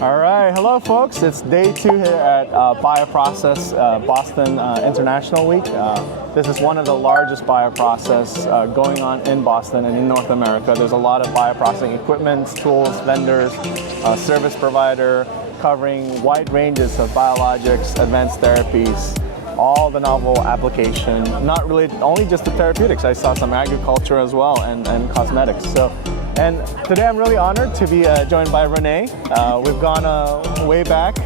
All right, hello folks. It's day 2 here at BioProcess Boston International Week. This is one of the largest bioprocess going on in Boston and in North America. There's a lot of bioprocessing equipment, tools, vendors, service provider, covering wide ranges of biologics, advanced therapies, all the novel application, not really only just the therapeutics. I saw some agriculture as well and cosmetics. And today I'm really honored to be joined by Rene. We've gone way back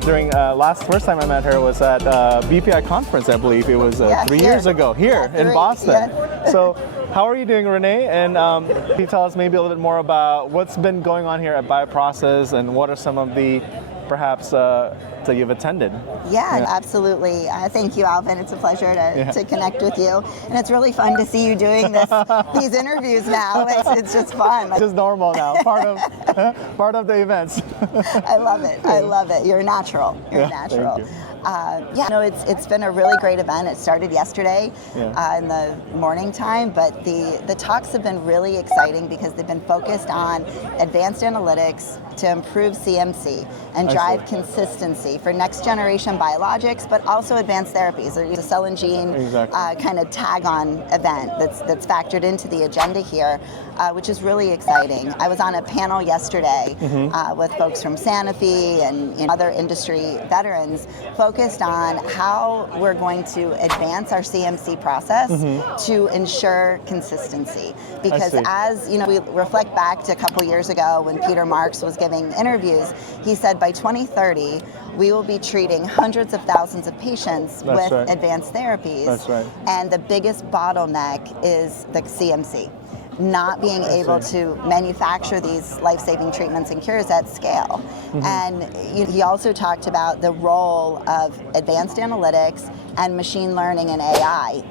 during first time I met her was at BPI conference, I believe it was 3 years ago here in Boston. Yeah. So how are you doing, Rene? And can you tell us maybe a little bit more about what's been going on here at BioProcess and what are some of the perhaps that you've attended? Yeah, absolutely. Thank you, Alvin. It's a pleasure to connect with you. And it's really fun to see you doing these interviews now. It's just fun. It's just normal now, part of the events. I love it. I love it. You're natural. You're natural. Thank you. It's been a really great event. It started yesterday in the morning time, but the talks have been really exciting because they've been focused on advanced analytics to improve CMC and drive consistency for next generation biologics, but also advanced therapies. There's a cell and gene kind of tag-on event that's factored into the agenda here, which is really exciting. I was on a panel yesterday with folks from Sanofi and other industry veterans focused on how we're going to advance our CMC process to ensure consistency. Because as we reflect back to a couple years ago when Peter Marks was giving interviews, he said by 2030 we will be treating hundreds of thousands of patients with advanced therapies. That's right. And the biggest bottleneck is the CMC. Not being able to manufacture these life-saving treatments and cures at scale. And he also talked about the role of advanced analytics and machine learning and AI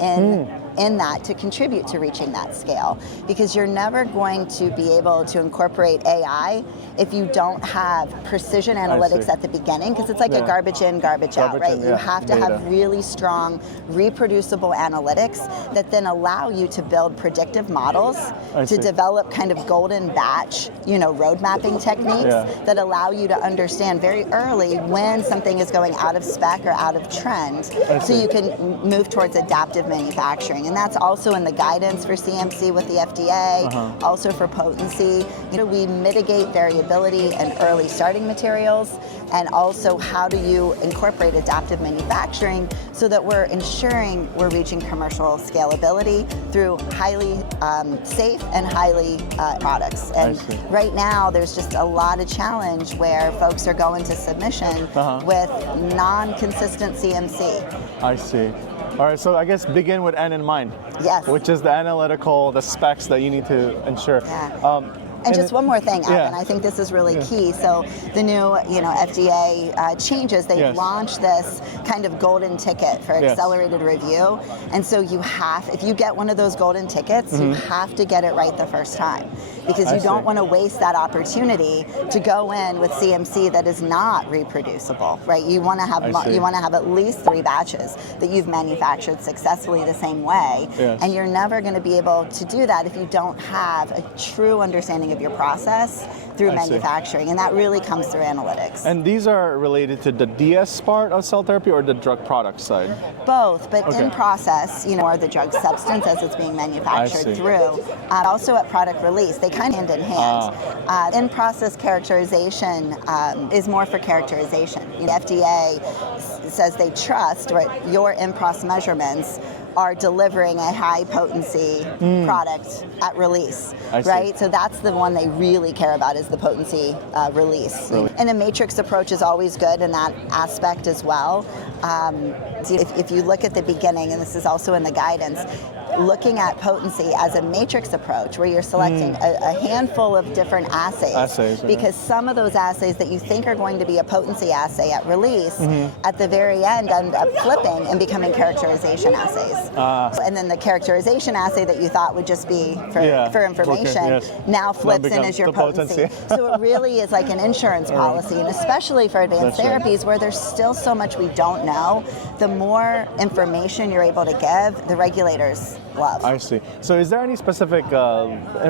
in that to contribute to reaching that scale. Because you're never going to be able to incorporate AI if you don't have precision analytics at the beginning, because it's like a garbage in, garbage out, right? You have to have really strong, reproducible analytics that then allow you to build predictive models to develop kind of golden batch, road mapping techniques that allow you to understand very early when something is going out of spec or out of trend, so you can move towards adaptive manufacturing. And that's also in the guidance for CMC with the FDA, also for potency. We mitigate variability in early starting materials, and also how do you incorporate adaptive manufacturing so that we're ensuring we're reaching commercial scalability through highly safe and highly products. And right now there's just a lot of challenge where folks are going to submission with non-consistent CMC. I see. All right, so I guess begin with N in mind. Yes. Which is the analytical, the specs that you need to ensure. Yeah. And just one more thing, Alvin, I think this is really key. So the new, FDA changes, they've launched this kind of golden ticket for accelerated review. And so if you get one of those golden tickets, you have to get it right the first time. Because you don't want to waste that opportunity to go in with CMC that is not reproducible, right? You want to have at least 3 batches that you've manufactured successfully the same way. And you're never going to be able to do that if you don't have a true understanding of your process through manufacturing, and that really comes through analytics. And these are related to the DS part of cell therapy or the drug product side? Both, but in process, or the drug substance as it's being manufactured through. Also at product release, they kind of hand in hand. In process characterization is more for characterization. The FDA says they trust your in-process measurements are delivering a high potency product at release, right? So that's the one they really care about, is the potency release. And a matrix approach is always good in that aspect as well. If you look at the beginning, and this is also in the guidance, looking at potency as a matrix approach where you're selecting a handful of different assays because some of those assays that you think are going to be a potency assay at release, at the very end end up flipping and becoming characterization assays. And then the characterization assay that you thought would just be for information now flips in as your potency. So it really is like an insurance policy, and especially for advanced therapies where there's still so much we don't know, the more information you're able to give, the regulators love. I see. So is there any specific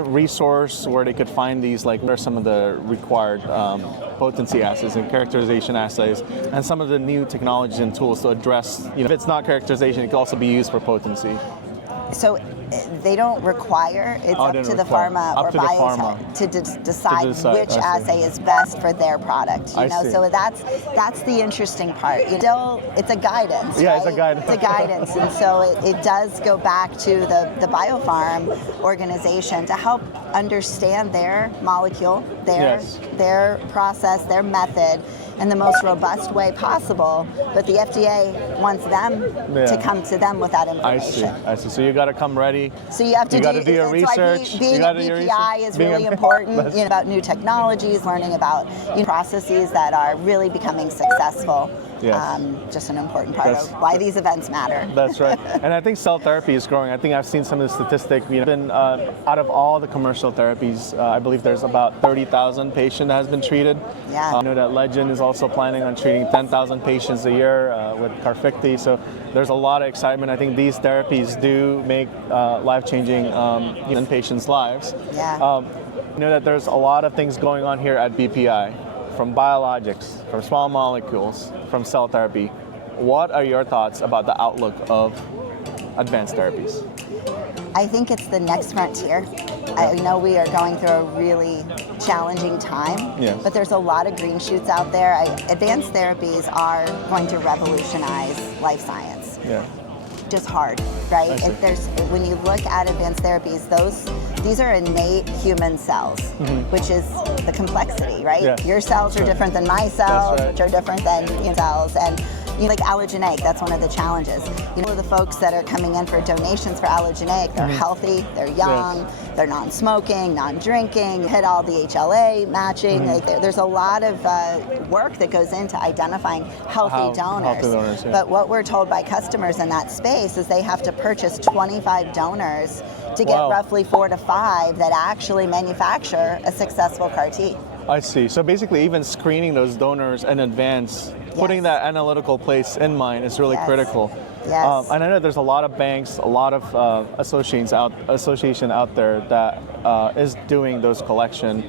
resource where they could find these, like what are some of the required potency assays and characterization assays and some of the new technologies and tools to address, if it's not characterization, it can also be used for potency? So they don't require, it's up to the pharma or biotech to decide which assay is best for their product. You know, so that's the interesting part. Still, it's a guidance. Yeah, right? it's a guidance. It's a guidance, and so it does go back to the biopharm organization to help understand their molecule, their process, their method, in the most robust way possible, but the FDA wants them to come to them with that information. I see. So you got to come ready. So you have to do your research. Being a BPI is really important. About new technologies, learning about processes that are really becoming successful. Yes. Just an important part of why these events matter. That's right. And I think cell therapy is growing. I think I've seen some of the statistics. Out of all the commercial therapies, I believe there's about 30,000 patients that has been treated. Yeah. I know that Legend is also planning on treating 10,000 patients a year with Carvykti. So there's a lot of excitement. I think these therapies do make life-changing in patients' lives. Yeah. You know that there's a lot of things going on here at BPI. From biologics, from small molecules, from cell therapy. What are your thoughts about the outlook of advanced therapies? I think it's the next frontier. I know we are going through a really challenging time, but there's a lot of green shoots out there. Advanced therapies are going to revolutionize life science. Yeah. Just hard, right? When you look at advanced therapies, these are innate human cells, which is the complexity, right? Yeah. Your cells are different than my cells, which are different than your cells, and like allogeneic, that's one of the challenges. The folks that are coming in for donations for allogeneic, they're healthy, they're young, they're non-smoking, non-drinking, hit all the HLA matching. There's a lot of work that goes into identifying healthy donors. But what we're told by customers in that space is they have to purchase 25 donors to get roughly 4 to 5 that actually manufacture a successful CAR T. I see. So basically, even screening those donors in advance, putting that analytical place in mind is really critical. Yes. And I know there's a lot of banks, a lot of association out there that is doing those collection.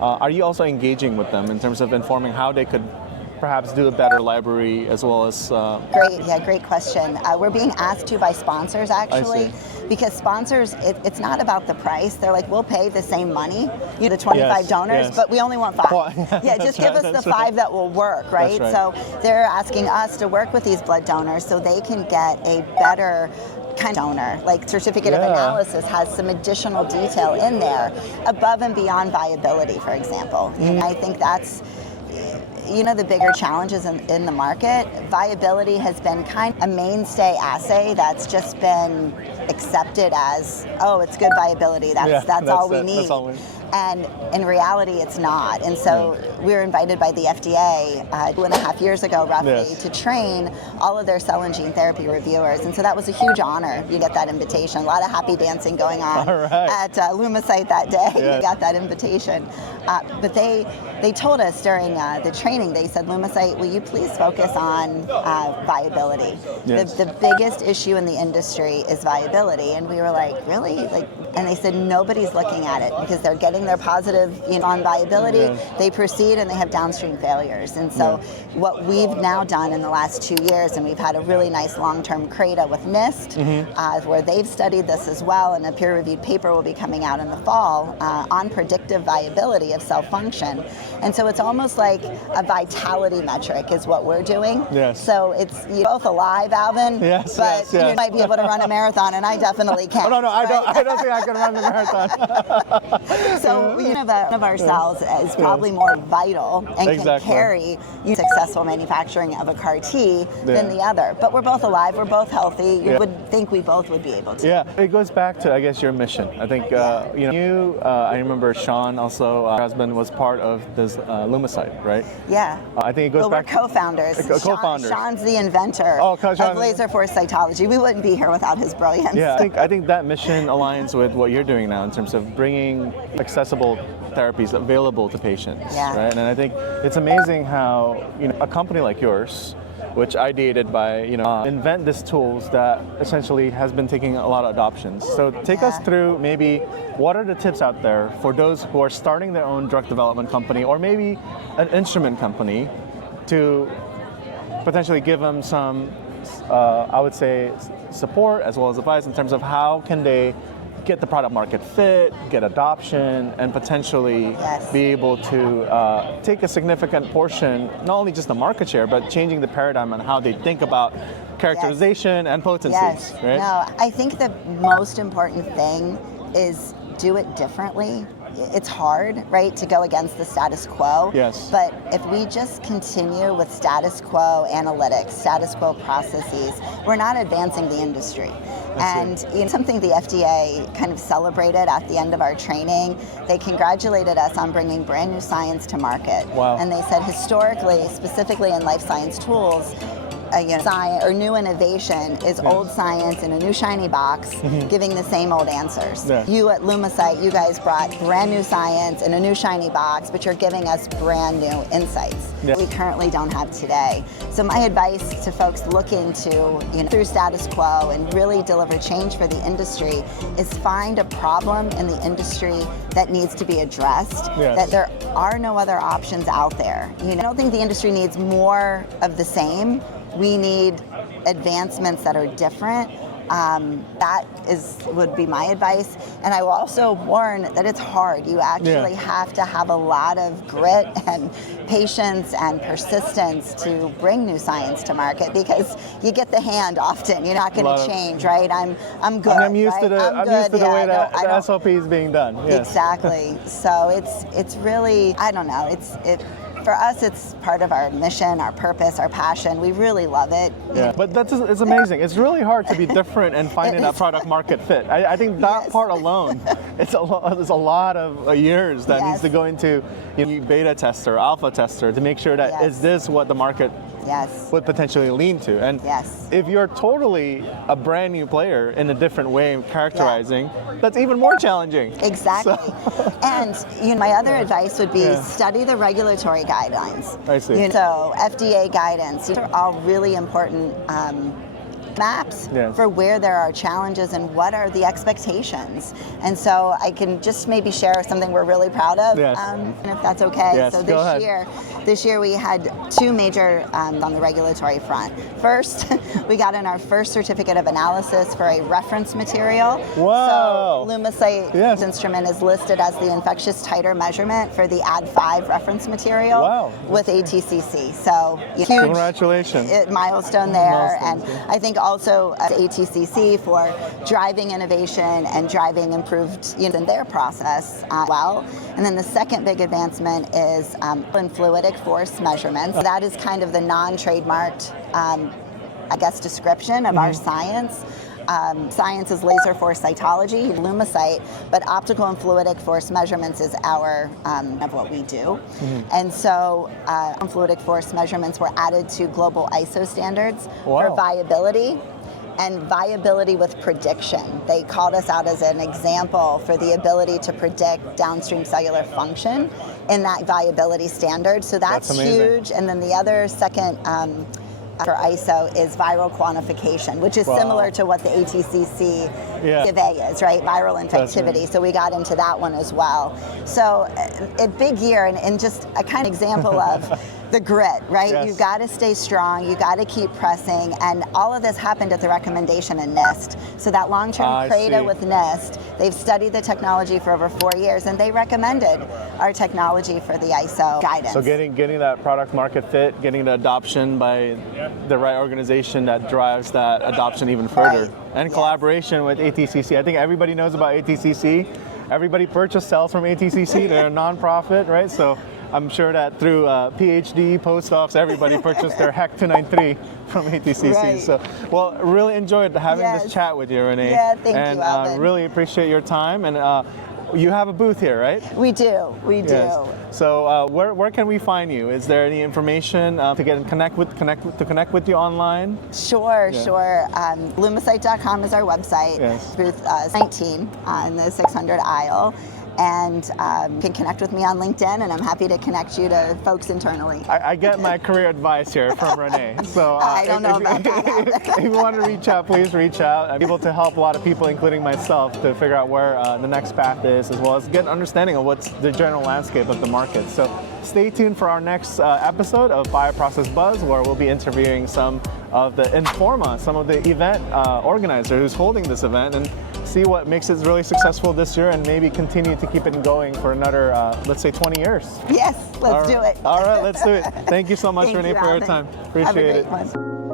Are you also engaging with them in terms of informing how they could perhaps do a better library as well as... Great question. We're being asked to by sponsors, actually, because sponsors, it's not about the price. They're like, we'll pay the same money, the 25 donors, but we only want 5. Just give us the 5 that will work, right? So they're asking us to work with these blood donors so they can get a better kind of donor, like certificate of analysis has some additional detail in there above and beyond viability, for example. And I think that's the bigger challenges in the market. Viability has been kind of a mainstay assay that's just been accepted as, it's good viability, that's all we need. And in reality, it's not. And so we were invited by the FDA 2.5 years ago, roughly, to train all of their cell and gene therapy reviewers. And so that was a huge honor. You get that invitation. A lot of happy dancing going on at LumaCyte that day. You got that invitation. But they told us during the training, they said, LumaCyte, will you please focus on viability? The biggest issue in the industry is viability. And we were like, really? And they said, nobody's looking at it because they're getting their positive on viability, they proceed and they have downstream failures. And so what we've now done in the last 2 years, and we've had a really nice long-term CRADA with NIST, where they've studied this as well, and a peer-reviewed paper will be coming out in the fall on predictive viability of cell function. And so it's almost like a vitality metric is what we're doing. So it's both alive, Alvin, but you might be able to run a marathon, and I definitely can't. No, I don't think I can run the marathon. So one of our cells is probably more vital and can carry successful manufacturing of a CAR T than the other. But we're both alive, we're both healthy. You would think we both would be able to. Yeah, it goes back to, I guess, your mission. I think, I remember Sean also, her husband was part of this LumaCyte, right? Yeah. I think it goes back we're co-founders. Sean's the inventor of laser force cytology. We wouldn't be here without his brilliance. Yeah, I think that mission aligns with what you're doing now in terms of bringing accessible therapies available to patients, right? And I think it's amazing how a company like yours which ideated by invent these tools that essentially has been taking a lot of adoptions. So take us through maybe what are the tips out there for those who are starting their own drug development company or maybe an instrument company to potentially give them some, I would say, support as well as advice in terms of how can they get the product market fit, get adoption, and potentially be able to take a significant portion, not only just the market share, but changing the paradigm on how they think about characterization and potencies, right? No, I think the most important thing is do it differently. It's hard, right, to go against the status quo. Yes. But if we just continue with status quo analytics, status quo processes, we're not advancing the industry. And something the FDA kind of celebrated at the end of our training, they congratulated us on bringing brand new science to market. Wow. And they said historically, specifically in life science tools, science or new innovation is old science in a new shiny box giving the same old answers. You at LumaCyte, you guys brought brand new science in a new shiny box, but you're giving us brand new insights we currently don't have today. So my advice to folks looking to, through status quo and really deliver change for the industry is find a problem in the industry that needs to be addressed, that there are no other options out there. I don't think the industry needs more of the same. We need advancements that are different. That would be my advice. And I will also warn that it's hard. You actually have to have a lot of grit and patience and persistence to bring new science to market because you get the hand often. You're not going to change, right? I'm good. I'm used to the way that the SOP is being done. Yes. Exactly. So it's really, I don't know. For us, it's part of our mission, our purpose, our passion. We really love it. Yeah, but it's amazing. It's really hard to be different and finding that product market fit. I think that part alone, there's a lot of years that needs to go into beta tester, alpha tester to make sure that is this what the market would potentially lean to. And if you're totally a brand new player in a different way of characterizing, that's even more challenging. Exactly. So. And my other advice would be study the regulatory guidelines. I see. So FDA guidance, these are all really important maps for where there are challenges and what are the expectations. And so I can just maybe share something we're really proud of, if that's okay. Yes, so go ahead. This year we had two major on the regulatory front. First, we got in our first certificate of analysis for a reference material. Wow. So LumaCyte instrument is listed as the infectious titer measurement for the AD5 reference material with ATCC. So huge congratulations. Milestone there. And I think also ATCC for driving innovation and driving improved in their process well. And then the second big advancement is fluidic force measurements. That is kind of the non-trademarked, description of our science. Science is laser force cytology, LumaCyte, but optical and fluidic force measurements is our of what we do. And so fluidic force measurements were added to global ISO standards for viability and viability with prediction. They called us out as an example for the ability to predict downstream cellular function in that viability standard. So that's huge. And then the other second for ISO is viral quantification, which is similar to what the ATCC is, right? Viral infectivity. So we got into that one as well. So a big year and just a kind of example of the grit, right? Yes. You got to stay strong. You got to keep pressing. And all of this happened at the recommendation in NIST. So that long-term CRADA with NIST, they've studied the technology for over 4 years, and they recommended our technology for the ISO guidance. So getting that product market fit, getting the adoption by the right organization that drives that adoption even further. And collaboration with ATCC. I think everybody knows about ATCC. Everybody purchases cells from ATCC. They're a nonprofit, right? So I'm sure that through PhD, postdocs, everybody purchased their HEC 293 from ATCC. Right. So, well, really enjoyed having this chat with you, Rene. Yeah, thank you, Alvin. And really appreciate your time. And you have a booth here, right? We do. We do. Yes. So where can we find you? Is there any information to connect with you online? Sure. LumaCyte.com is our website. Yes. Booth 19 on the 600 aisle. and you can connect with me on LinkedIn, and I'm happy to connect you to folks internally. I get my career advice here from Rene. So I don't know about that. if you want to reach out, please reach out. I'm able to help a lot of people, including myself, to figure out where the next path is, as well as get an understanding of what's the general landscape of the market. So stay tuned for our next episode of BioProcess Buzz, where we'll be interviewing some of the Informa, some of the event organizer who's holding this event, and see what makes it really successful this year, and maybe continue to keep it going for another, let's say, 20 years. Yes, let's do it. All right, let's do it. Thank you so much, Thank Rene, you, for your Alvin. time. Have a Appreciate great it. one.